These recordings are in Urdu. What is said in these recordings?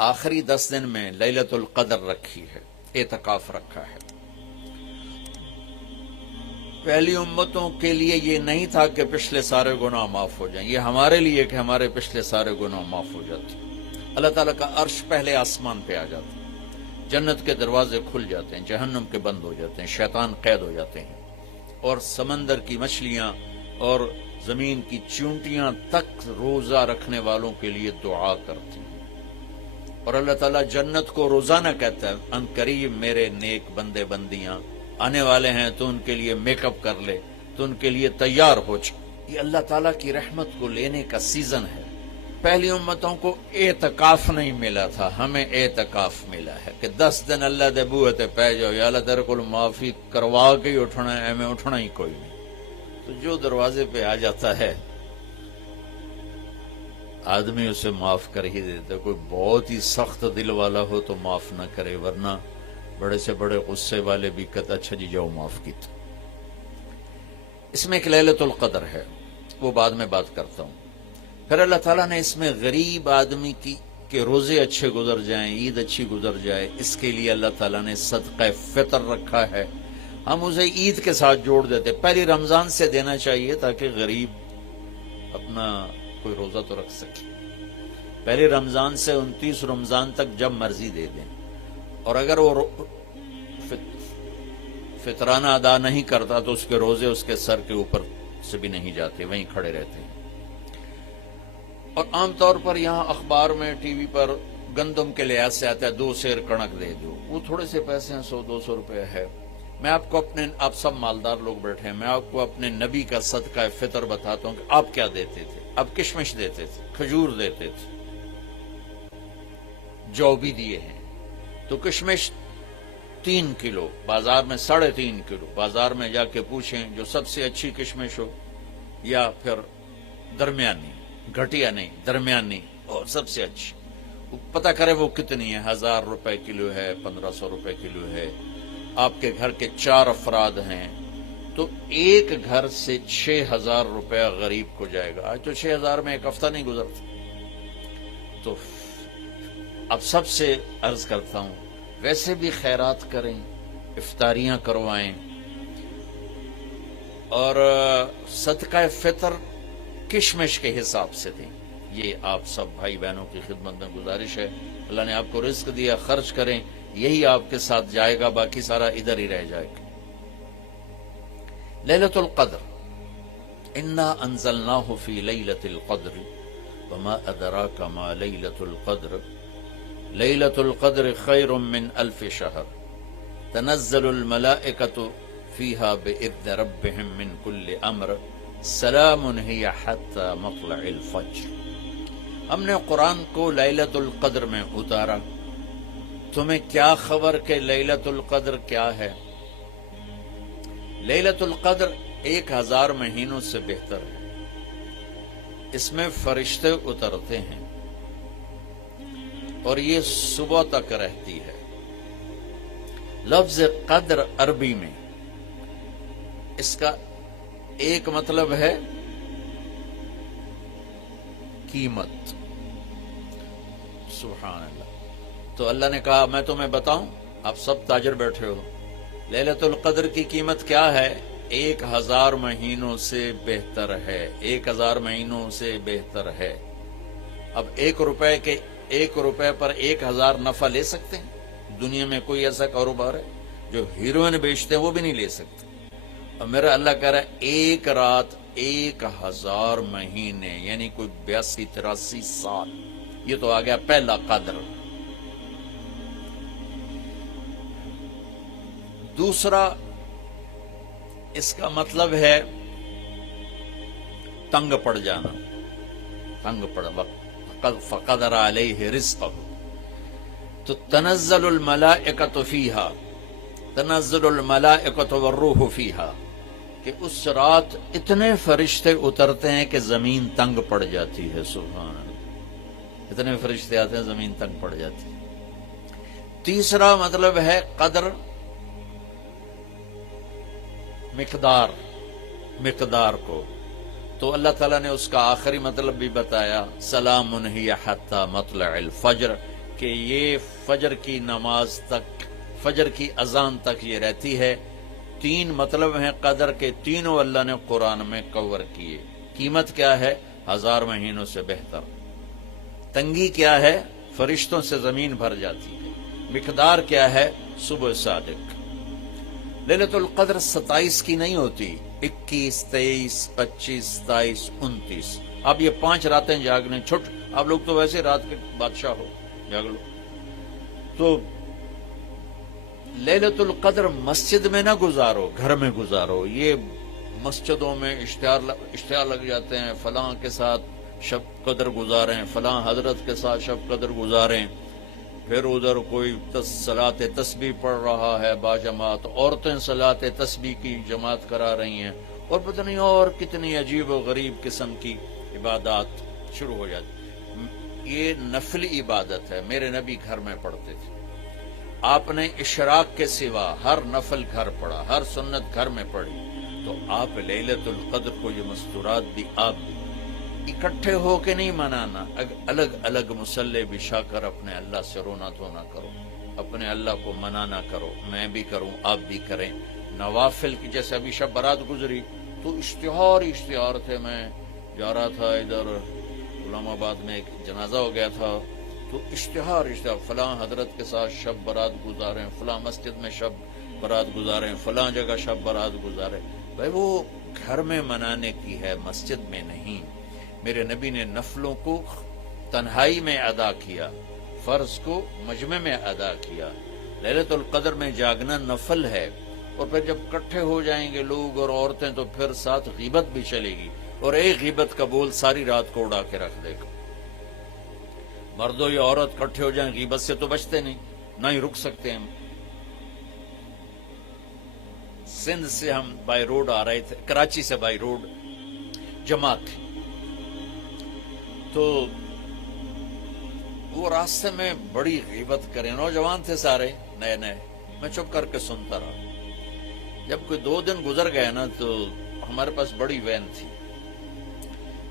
آخری 10 دن میں لیلۃ القدر رکھی ہے، اعتکاف رکھا ہے۔ پہلی امتوں کے لیے یہ نہیں تھا کہ پچھلے سارے گناہ معاف ہو جائیں، یہ ہمارے لیے کہ ہمارے پچھلے سارے گناہ معاف ہو جاتے۔ اللہ تعالیٰ کا عرش پہلے آسمان پہ آ جاتا ہے، جنت کے دروازے کھل جاتے ہیں، جہنم کے بند ہو جاتے ہیں، شیطان قید ہو جاتے ہیں، اور سمندر کی مچھلیاں اور زمین کی چونٹیاں تک روزہ رکھنے والوں کے لیے دعا کرتی ہیں، اور اللہ تعالیٰ جنت کو روزانہ کہتا ہے ان قریب میرے نیک بندے بندیاں آنے والے ہیں، تو ان کے لیے میک اپ کر لے، تو ان کے لیے تیار ہو جائے۔ یہ اللہ تعالیٰ کی رحمت کو لینے کا سیزن ہے۔ پہلی امتوں کو اعتکاف نہیں ملا تھا، ہمیں اعتکاف ملا ہے کہ 10 دن اللہ دے بوئے تے پہ جاؤ، یا اللہ تیرے کو معافی کروا کے ہی اٹھنا ہے، ہمیں اٹھنا ہی کوئی نہیں۔ تو جو دروازے پہ آ جاتا ہے آدمی اسے معاف کر ہی دیتا ہے۔ کوئی بہت ہی سخت دل والا ہو تو معاف نہ کرے، ورنہ بڑے سے بڑے غصے والے بھی کہتا اچھا جی جاؤ معاف کیتا۔ اس میں ایک لیلۃ القدر ہے، وہ بعد میں بات کرتا ہوں۔ پھر اللہ تعالیٰ نے اس میں غریب آدمی کی کہ روزے اچھے گزر جائیں، عید اچھی گزر جائے، اس کے لیے اللہ تعالیٰ نے صدقہ فطر رکھا ہے۔ ہم اسے عید کے ساتھ جوڑ دیتے، پہلی رمضان سے دینا چاہیے تاکہ غریب اپنا کوئی روزہ تو رکھ سکے۔ پہلی رمضان سے 29 رمضان تک جب مرضی دے دیں، اور اگر وہ فطرانہ ادا نہیں کرتا تو اس کے روزے اس کے سر کے اوپر سے بھی نہیں جاتے، وہیں کھڑے رہتے ہیں۔ اور عام طور پر یہاں اخبار میں ٹی وی پر گندم کے لحاظ سے آتا ہے 2 سیر کڑک دے دو، وہ تھوڑے سے پیسے ہیں، 100-200 روپے ہے۔ میں آپ کو آپ سب مالدار لوگ بیٹھے ہیں، میں آپ کو اپنے نبی کا صدقہ فطر بتاتا ہوں کہ آپ کیا دیتے تھے۔ آپ کشمش دیتے تھے، کھجور دیتے تھے، جو بھی دیے ہیں۔ تو کشمش 3 کلو، بازار میں 3.5 کلو، بازار میں جا کے پوچھیں جو سب سے اچھی کشمش ہو، یا پھر درمیانی، گھٹیا نہیں درمیانی اور سب سے اچھی، پتہ کرے وہ کتنی ہے، 1000 روپے کلو ہے، 1500 روپے کلو ہے۔ آپ کے گھر کے 4 افراد ہیں تو ایک گھر سے 6000 روپے غریب کو جائے گا۔ آج تو 6000 میں ایک ہفتہ نہیں گزرتا۔ تو اب سب سے عرض کرتا ہوں ویسے بھی خیرات کریں، افطاریاں کروائیں، اور صدقہ فطر کشمش کے حساب سے دیں۔ یہ آپ سب بھائی بہنوں کی خدمت میں گزارش ہے۔ اللہ نے آپ کو رزق دیا، خرچ کریں، یہی آپ کے ساتھ جائے گا، باقی سارا ادھر ہی رہ جائے گا۔ لیلۃ القدر، انا انزلناہ فی لیلۃ القدر وما ادراک ما لیلۃ القدر لیلۃ القدر خیر من 1000 شہر تنزل الملائکۃ فیہا بإذن ربہم من کل امر سلام ہی حتی مطلع الفجر۔ ہم نے قرآن کو لیلۃ القدر میں اتارا، تمہیں کیا خبر کہ لیلۃ القدر کیا ہے؟ لیلۃ القدر 1000 مہینوں سے بہتر ہے۔ اس میں فرشتے اترتے ہیں اور یہ صبح تک رہتی ہے۔ لفظ قدر عربی میں اس کا ایک مطلب ہے قیمت۔ سبحان اللہ۔ تو اللہ نے کہا میں تمہیں بتاؤں، آپ سب تاجر بیٹھے ہو، لیلۃ القدر کی قیمت کیا ہے؟ 1000 مہینوں سے بہتر ہے، 1000 مہینوں سے بہتر ہے۔ اب 1 روپے پر 1000 نفع لے سکتے ہیں؟ دنیا میں کوئی ایسا کاروبار ہے؟ جو ہیروئن بیچتے ہیں وہ بھی نہیں لے سکتے۔ اور میرا اللہ کہہ رہا ہے 1 رات 1000 مہینے، یعنی کوئی 82-83 سال۔ یہ تو آ گیا پہلا قدر۔ دوسرا اس کا مطلب ہے تنگ پڑ جانا، تنگ پڑ فقدر علیہ رزقہ۔ تو تنزل الملائکۃ فیہا، تنزل الملائکۃ والروح فیہا، کہ اس رات اتنے فرشتے اترتے ہیں کہ زمین تنگ پڑ جاتی ہے۔ سبحان اللہ، اتنے فرشتے آتے ہیں زمین تنگ پڑ جاتی ہے۔ تیسرا مطلب ہے قدر، مقدار کو، تو اللہ تعالیٰ نے اس کا آخری مطلب بھی بتایا، سلام ہی حتی مطلع الفجر، کہ یہ فجر کی نماز تک، فجر کی اذان تک یہ رہتی ہے۔ 3 مطلب ہیں قدر کے، تینوں اللہ نے قرآن میں کور کیے۔ قیمت کیا ہے؟ 1000 مہینوں سے بہتر۔ تنگی کیا ہے؟ فرشتوں سے زمین بھر جاتی ہے۔ مقدار کیا ہے؟ صبح صادق۔ لیلۃ القدر 27 کی نہیں ہوتی، 21، 23، 25، 27، 29۔ اب یہ 5 راتیں جاگنے چھٹ، آپ لوگ تو ویسے رات کے بادشاہ ہو، جاگ لو۔ تو لیلۃ القدر مسجد میں نہ گزارو، گھر میں گزارو۔ یہ مسجدوں میں اشتہار لگ جاتے ہیں، فلاں کے ساتھ شب قدر گزاریں، فلاں حضرت کے ساتھ شب قدر گزاریں، پھر ادھر کوئی صلاۃ تسبیح پڑھ رہا ہے باجماعت، عورتیں صلاۃ تسبیح کی جماعت کرا رہی ہیں، اور پتہ نہیں اور کتنی عجیب و غریب قسم کی عبادات شروع ہو جاتی۔ یہ نفلی عبادت ہے، میرے نبی گھر میں پڑھتے تھے۔ آپ نے اشراق کے سوا ہر نفل گھر پڑھا، ہر سنت گھر میں پڑھی، تو آپ لیلۃ القدر کو یہ مستورات دی، آپ اکٹھے ہو کے نہیں منانا، الگ الگ مصلی بچھا کر اپنے اللہ سے رونا دھونا کرو، اپنے اللہ کو منانا کرو، میں بھی کروں، آپ بھی کریں۔ نوافل کی، جیسے ابھی شب برات گزری تو اشتہار تھے، میں جا رہا تھا ادھر غلام آباد میں، ایک جنازہ ہو گیا تھا، تو اشتہار فلاں حضرت کے ساتھ شب برات گزاریں، فلاں مسجد میں شب برات گزاریں، فلاں جگہ شب برات گزاریں۔ بھائی وہ گھر میں منانے کی ہے، مسجد میں نہیں۔ میرے نبی نے نفلوں کو تنہائی میں ادا کیا، فرض کو مجمع میں ادا کیا۔ لیلۃ القدر میں جاگنا نفل ہے، اور پھر جب کٹھے ہو جائیں گے لوگ اور عورتیں تو پھر ساتھ غیبت بھی چلے گی، اور ایک غیبت کا بول ساری رات کو اڑا کے رکھ دے گا۔ مردوں یا عورت کٹھے ہو جائیں، غیبت سے تو بچتے نہیں، نہ ہی رک سکتے ہم۔ سندھ سے ہم بائی روڈ آ رہے تھے، کراچی سے بائی روڈ جماعت تھی، تو وہ راستے میں بڑی غیبت کریں، نوجوان تھے سارے نئے نئے، میں چپ کر کے سنتا رہا۔ جب کوئی 2 دن گزر گئے نا، تو ہمارے پاس بڑی وین تھی،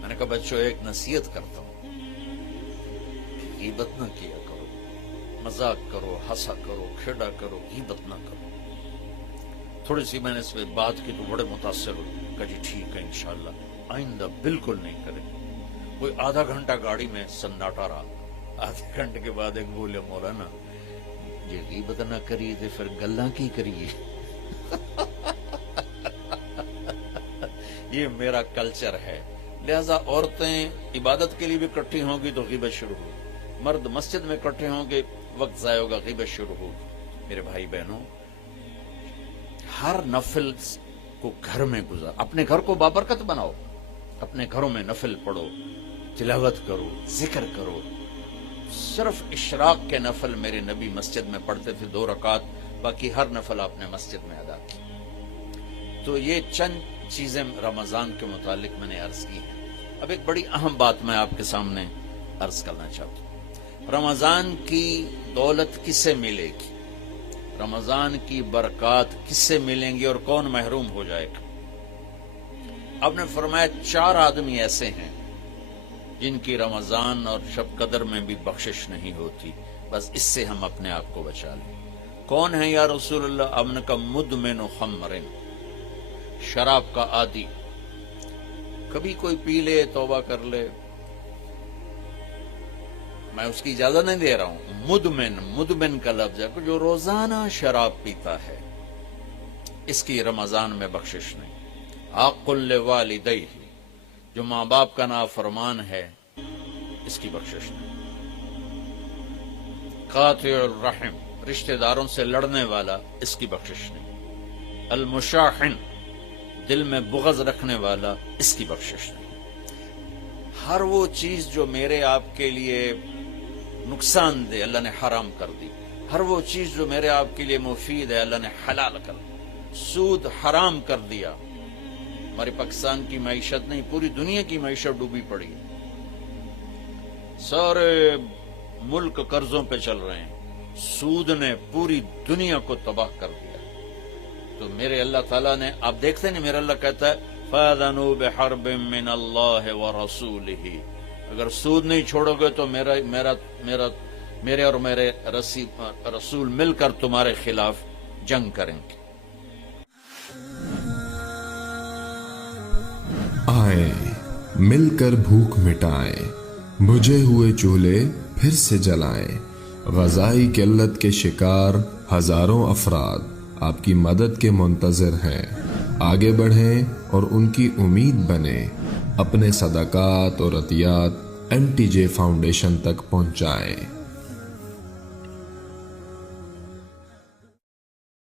میں نے کہا بچوں ایک نصیحت کرتا ہوں، غیبت نہ کیا کرو، مذاق کرو، ہنسا کرو، کھیڑا کرو، غیبت نہ کرو۔ تھوڑی سی میں نے اس پہ بات کی تو بڑے متاثر ہوئے، کہا جی ٹھیک ہے انشاءاللہ آئندہ بالکل نہیں کریں۔ کوئی آدھا گھنٹہ گاڑی میں سناٹا رہا، آدھے گھنٹے کے بعد ایک بولے مولانا یہ غیبت نہ کریے تو پھر گلاں کی کریے۔ یہ میرا کلچر ہے، لہذا عورتیں عبادت کے لیے بھی اکٹھی ہوں گی تو غیبت شروع ہوگی، مرد مسجد میں اکٹھے ہوں گے وقت ضائع ہوگا، غیبت شروع ہوگی۔ میرے بھائی بہنوں، ہر نفل کو گھر میں گزار، اپنے گھر کو بابرکت بناؤ، اپنے گھروں میں نفل پڑھو، تلاوت کرو، ذکر کرو۔ صرف اشراق کے نفل میرے نبی مسجد میں پڑھتے تھے 2 رکعت، باقی ہر نفل آپ نے مسجد میں ادا کی۔ تو یہ چند چیزیں رمضان کے متعلق میں نے عرض کی ہیں۔ اب ایک بڑی اہم بات میں آپ کے سامنے عرض کرنا چاہتا ہوں، رمضان کی دولت کس سے ملے گی، رمضان کی برکات کس سے ملیں گی، اور کون محروم ہو جائے گا؟ آپ نے فرمایا 4 آدمی ایسے ہیں جن کی رمضان اور شب قدر میں بھی بخشش نہیں ہوتی، بس اس سے ہم اپنے آپ کو بچا لیں۔ کون ہے یا رسول اللہ؟ آپ نے کہا مدمن خمر، شراب کا عادی، کبھی کوئی پی لے توبہ کر لے، میں اس کی اجازت نہیں دے رہا ہوں۔ مدمن کا لفظ ہے جو روزانہ شراب پیتا ہے، اس کی رمضان میں بخشش نہیں۔ عاقل لوالدیہ، جو ماں باپ کا نافرمان ہے، اس کی بخشش نہیں۔ قاطع الرحم، رشتہ داروں سے لڑنے والا، اس کی بخشش نہیں۔ المشاحن، دل میں بغض رکھنے والا، اس کی بخشش نہیں۔ ہر وہ چیز جو میرے آپ کے لیے نقصان دے اللہ نے حرام کر دی، ہر وہ چیز جو میرے آپ کے لیے مفید ہے اللہ نے حلال کر دی۔ سود حرام کر دیا۔ ہماری پاکستان کی معیشت نہیں، پوری دنیا کی معیشت ڈوبی پڑی ہے، سارے ملک قرضوں پہ چل رہے ہیں، سود نے پوری دنیا کو تباہ کر دیا۔ تو میرے اللہ تعالیٰ نے، آپ دیکھتے نہیں، میرا اللہ کہتا ہے فَأَذَنُوا بِحَرْبٍ مِّنَ اللَّهِ وَرَسُولِهِ، اگر سود نہیں چھوڑو گے تو میرے اور میرے رسول مل کر تمہارے خلاف جنگ کریں گے۔ آئیں مل کر بھوک مٹائیں، بجھے ہوئے چولہے پھر سے جلائیں۔ غذائی قلت کے شکار ہزاروں افراد آپ کی مدد کے منتظر ہیں۔ آگے بڑھیں اور ان کی امید بنیں۔ اپنے صدقات اور عطیات MTJ فاؤنڈیشن تک پہنچائیں۔